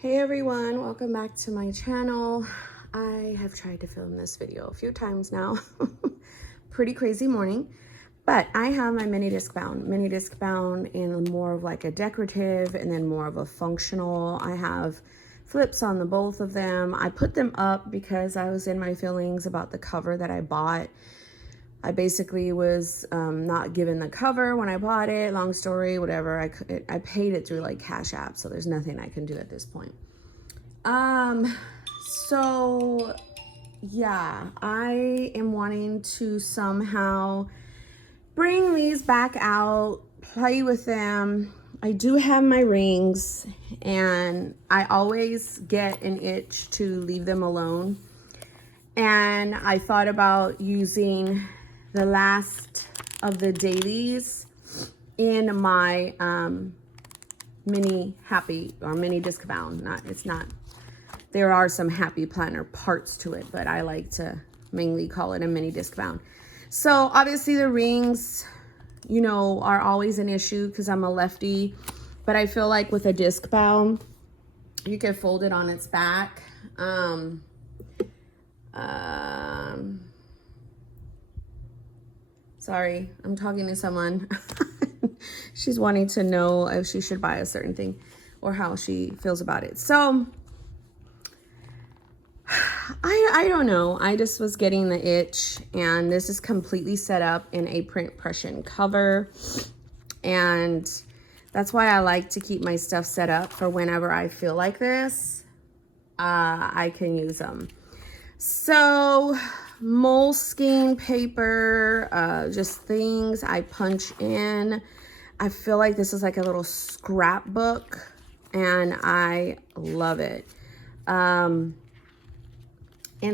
Hey everyone, welcome back to my channel. I have tried to film this video a few times now. Pretty crazy morning, but I have my mini disc bound in more of like a decorative and then more of a functional. I have flips on the both of them. I put them up because I was in my feelings about the cover that I bought. I basically was not given the cover when I bought it. Long story, whatever. I paid it through like Cash App, so there's nothing I can do at this point. So yeah, I am wanting to somehow bring these back out, play with them. I do have my rings, and I always get an itch to leave them alone. And I thought about using the last of the dailies in my mini disc bound. There are some happy planner parts to it, but I like to mainly call it a mini disc bound. So obviously the rings, you know, are always an issue because I'm a lefty, but I feel like with a disc bound, you can fold it on its back. Sorry, I'm talking to someone. She's wanting to know if she should buy a certain thing or how she feels about it. So I don't know. I just was getting the itch, and this is completely set up in a Pression cover. And that's why I like to keep my stuff set up for whenever I feel like this. I can use them. So moleskin paper, just things I punch in. I feel like this is like a little scrapbook, and I love it. And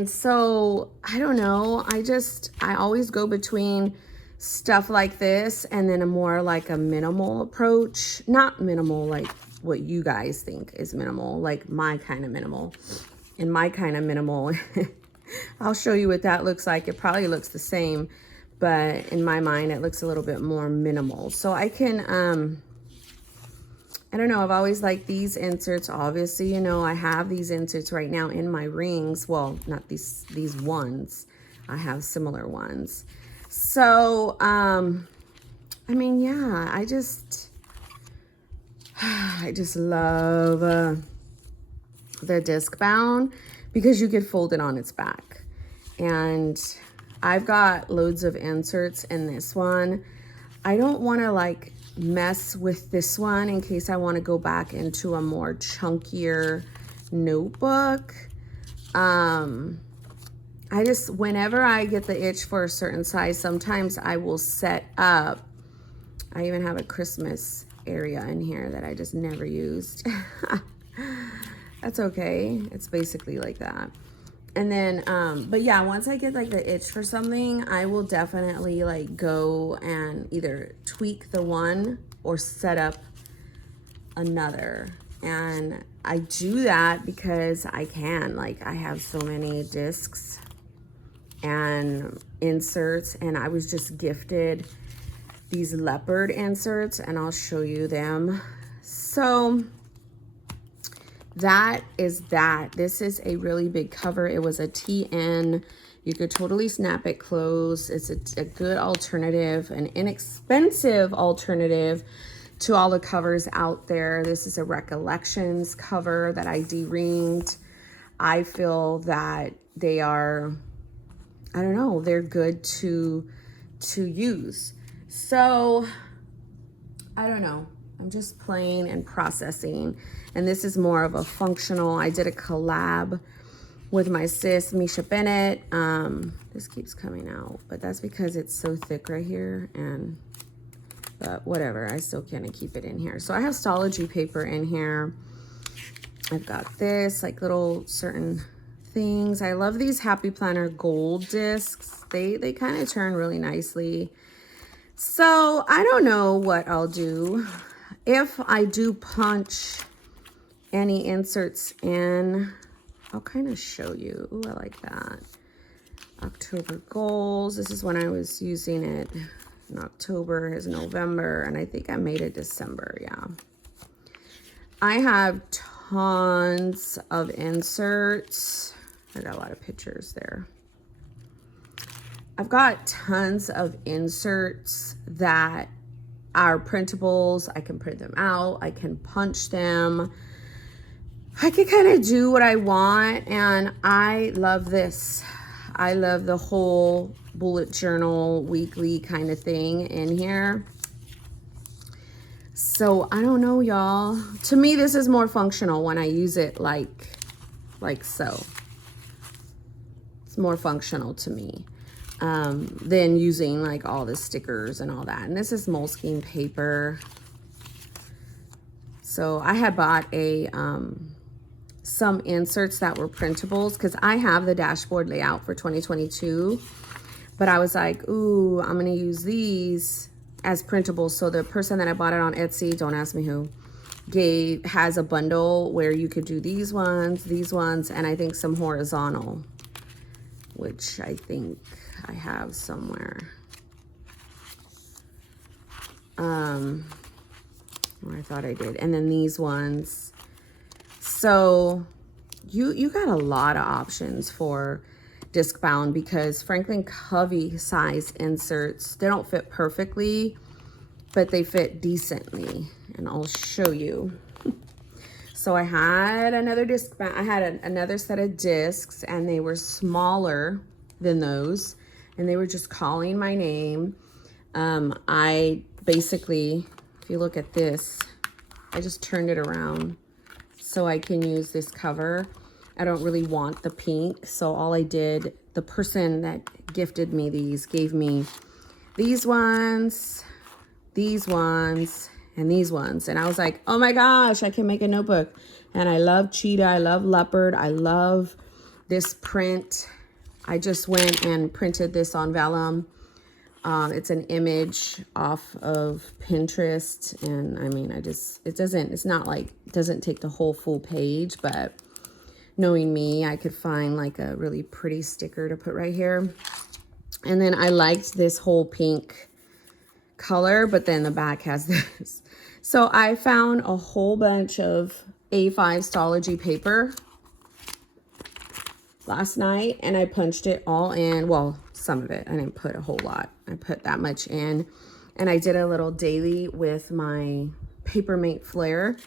so, I don't know, I always go between stuff like this and then a more like a minimal approach. Not minimal like what you guys think is minimal, like my kind of minimal. And my kind of minimal, I'll show you what that looks like. It probably looks the same, but in my mind, it looks a little bit more minimal. So I can, I don't know, I've always liked these inserts. Obviously, you know, I have these inserts right now in my rings. Well, not these ones. I have similar ones. So, I mean, yeah, I just love the disc bound because you could fold it on its back. And I've got loads of inserts in this one. I don't want to like mess with this one in case I want to go back into a more chunkier notebook. Whenever I get the itch for a certain size, sometimes I will set up, I even have a Christmas area in here that I just never used. That's okay. It's basically like that. And then, but yeah, once I get like the itch for something, I will definitely like go and either tweak the one or set up another. And I do that because I can, like I have so many discs and inserts, and I was just gifted these leopard inserts, and I'll show you them. So that is that. This is a really big cover. It was a TN. You could totally snap it closed. It's a good alternative, an inexpensive alternative to all the covers out there. This is a Recollections cover that I de-ringed. I feel that they are, I don't know, they're good to use. So I don't know. I'm just playing and processing. And this is more of a functional. I did a collab with my sis, Misha Bennett. This keeps coming out, but that's because it's so thick right here. But whatever, I still can't keep it in here. So I have Stology paper in here. I've got this, like little certain things. I love these Happy Planner gold discs. They kind of turn really nicely. So I don't know what I'll do. If I do punch any inserts in, I'll kind of show you. Ooh, I like that. October goals. This is when I was using it in October, is November, and I think I made it December, yeah. I have tons of inserts. I got a lot of pictures there. I've got tons of inserts that are printables. I can print them out. I can punch them. I can kind of do what I want, and I love this. I love the whole bullet journal weekly kind of thing in here. So I don't know, y'all. To me, this is more functional when I use it like so. It's more functional to me than using like all the stickers and all that. And this is Moleskine paper. So I had bought a some inserts that were printables because I have the dashboard layout for 2022, but I was like, ooh, I'm gonna use these as printables. So the person that I bought it on Etsy, don't ask me who, has a bundle where you could do these ones, and I think some horizontal, which I think I have somewhere. Or I thought I did. And then these ones. So you got a lot of options for Discbound because Franklin Covey size inserts, they don't fit perfectly, but they fit decently. And I'll show you. So I had another Discbound, I had another set of discs, and they were smaller than those, and they were just calling my name. I basically, if you look at this, I just turned it around so I can use this cover. I don't really want the pink, so all I did, the person that gifted me these gave me these ones, and these ones. And I was like, oh my gosh, I can make a notebook. And I love cheetah, I love leopard, I love this print. I just went and printed this on vellum. It's an image off of Pinterest, and I mean, it's not like, it doesn't take the whole full page, but knowing me, I could find like a really pretty sticker to put right here. And then I liked this whole pink color, but then the back has this. So I found a whole bunch of A5 Stology paper last night, and I punched it all in. Well, some of it. I didn't put a whole lot. I put that much in. And I did a little daily with my Papermate Flare.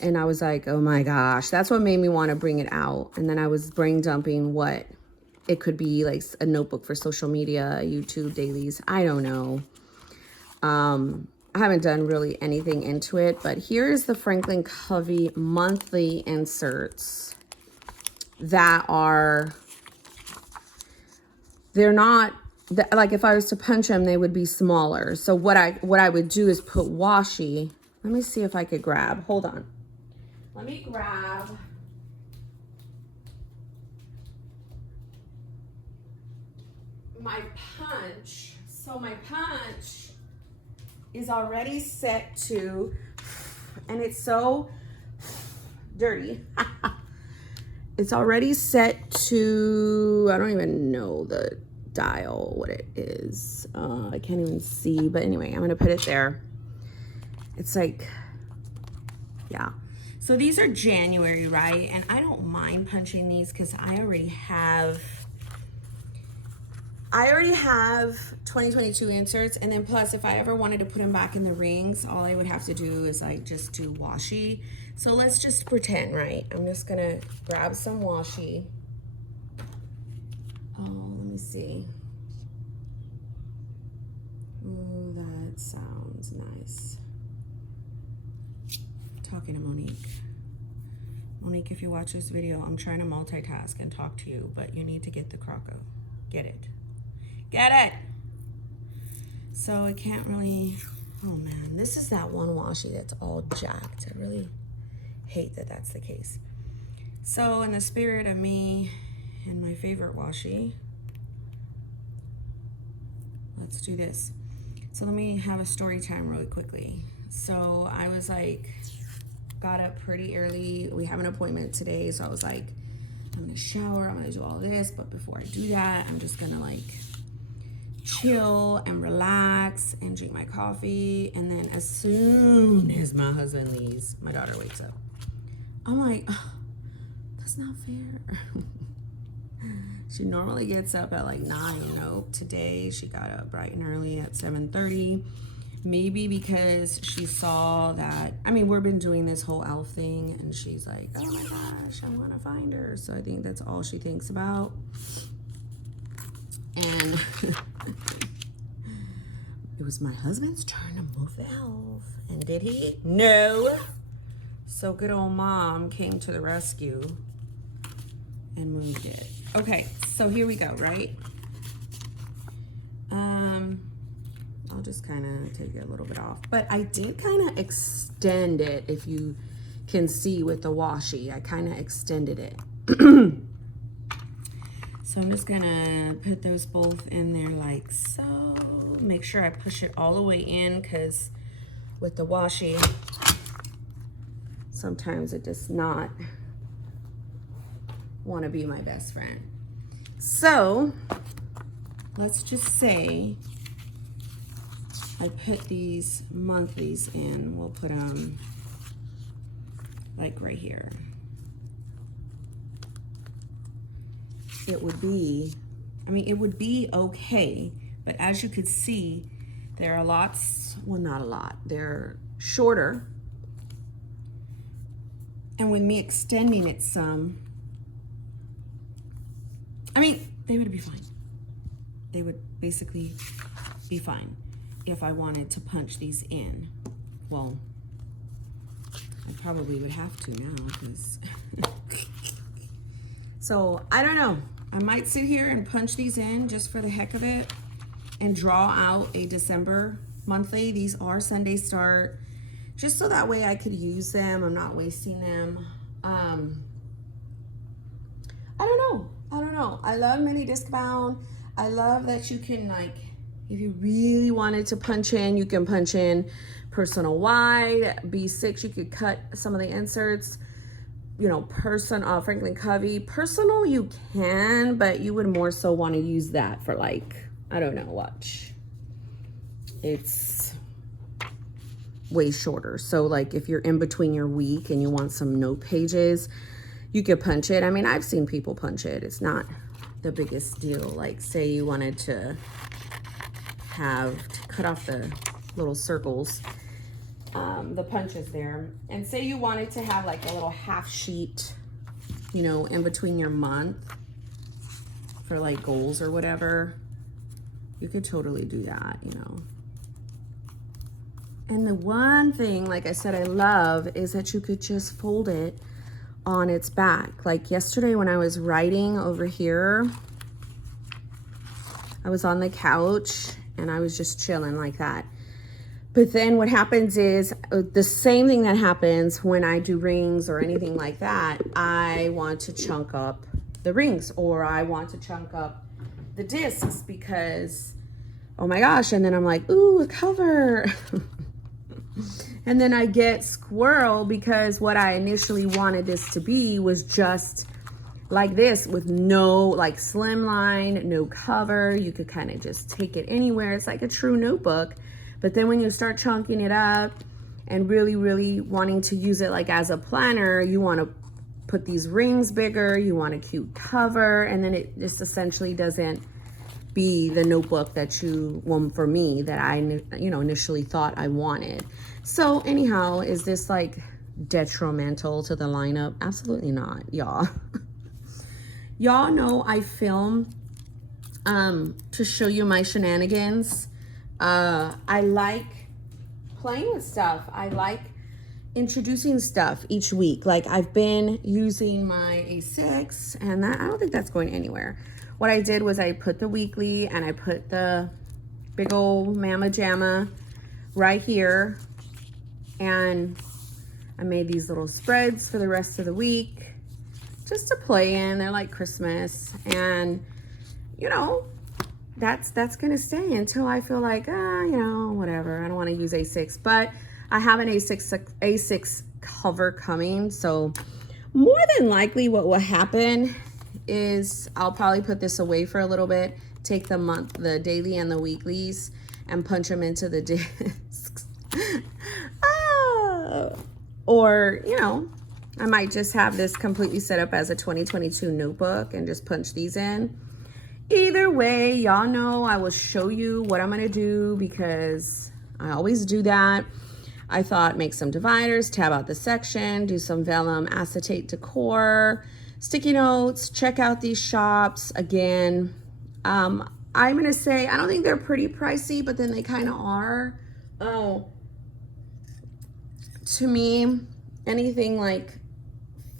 And I was like, oh my gosh, that's what made me want to bring it out. And then I was brain dumping what it could be, like a notebook for social media, YouTube dailies. I don't know. I haven't done really anything into it, but here's the Franklin Covey monthly inserts that are, they're not, like if I was to punch them, they would be smaller. So what I would do is put washi. Let me see if I could grab, hold on. Let me grab my punch. So my punch is already set to, and it's so dirty. It's already set to, I don't even know the dial, what it is. I can't even see, but anyway, I'm gonna put it there. It's like, yeah. So these are January, right? And I don't mind punching these because I already have 2022 inserts, and then plus if I ever wanted to put them back in the rings, all I would have to do is like just do washi. So let's just pretend, right? I'm just gonna grab some washi. Oh, let me see. Oh, that sounds nice. Talking to Monique. Monique, if you watch this video, I'm trying to multitask and talk to you, but you need to get the Croco. Get it. Get it! So I can't really, oh man, this is that one washi that's all jacked. I really hate that that's the case. So in the spirit of me and my favorite washi, let's do this. So let me have a story time really quickly. So I was like, got up pretty early. We have an appointment today. So I was like, I'm gonna shower, I'm gonna do all this. But before I do that, I'm just gonna like chill and relax and drink my coffee. And then as soon as my husband leaves, my daughter wakes up. I'm like, oh, that's not fair. She normally gets up at like 9. Nope, today she got up bright and early at 7:30. Maybe because she saw that, I mean, we've been doing this whole elf thing, and she's like, oh my gosh, I want to find her. So I think that's all she thinks about. And it was my husband's turn to move the elf. And did he? No. So good old mom came to the rescue and moved it. Okay, so here we go, right? I'll just kind of take it a little bit off. But I did kind of extend it, if you can see with the washi. I kind of extended it. So I'm just gonna put those both in there like so. Make sure I push it all the way in, because with the washi, sometimes it does not want to be my best friend. So let's just say I put these monthlies in. We'll put them like right here. It would be, I mean, it would be okay, but as you could see, there are lots, well, not a lot, they're shorter. And with me extending it some, I mean, they would be fine. They would basically be fine if I wanted to punch these in. Well, I probably would have to now, because so I don't know. I might sit here and punch these in just for the heck of it and draw out a December monthly. These are Sunday start, just so that way I could use them. I'm not wasting them. I don't know. I love mini Discbound. I love that you can, like, if you really wanted to punch in, you can punch in personal wide, B6, you could cut some of the inserts. You know, Franklin Covey. Personal you can, but you would more so want to use that for, like, I don't know, watch. It's way shorter. So like if you're in between your week and you want some note pages, you could punch it. I mean, I've seen people punch it. It's not the biggest deal. Like say you wanted to cut off the little circles, the punches there, and say you wanted to have like a little half sheet, you know, in between your month for like goals or whatever, you could totally do that, you know. And the one thing, like I said, I love is that you could just fold it on its back. Like yesterday when I was writing over here, I was on the couch and I was just chilling like that. But then what happens is the same thing that happens when I do rings or anything like that. I want to chunk up the rings, or I want to chunk up the discs because, oh my gosh. And then I'm like, ooh, a cover. And then I get squirrel because what I initially wanted this to be was just like this with no like slimline, no cover. You could kind of just take it anywhere. It's like a true notebook. But then when you start chunking it up and really, really wanting to use it like as a planner, you want to put these rings bigger, you want a cute cover, and then it just essentially doesn't be the notebook that you, well, for me, that I, you know, initially thought I wanted. So anyhow, is this like detrimental to the lineup? Absolutely not, y'all. Y'all know I film to show you my shenanigans. I like playing with stuff. I like introducing stuff each week. Like I've been using my A6 and that, I don't think that's going anywhere. What I did was I put the weekly and I put the big old Mama Jamma right here. And I made these little spreads for the rest of the week just to play in. They're like Christmas. And, you know, that's gonna stay until I feel like, you know, whatever. I don't want to use A6, but I have an A6 cover coming. So more than likely what will happen is I'll probably put this away for a little bit, take the daily and the weeklies and punch them into the discs. Or, you know, I might just have this completely set up as a 2022 notebook and just punch these in. Either way, y'all know I will show you what I'm gonna do because I always do that. I thought make some dividers, tab out the section, do some vellum acetate decor, sticky notes, check out these shops. Again, I'm gonna say, I don't think they're pretty pricey, but then they kind of are. Oh, to me, anything like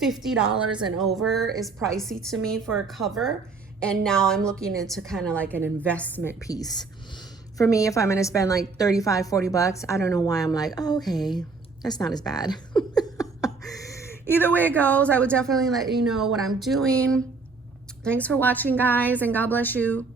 $50 and over is pricey to me for a cover. And now I'm looking into kind of like an investment piece. For me, if I'm gonna spend like 35, 40 bucks, I don't know why I'm like, oh, okay, that's not as bad. Either way it goes, I would definitely let you know what I'm doing. Thanks for watching, guys, and God bless you.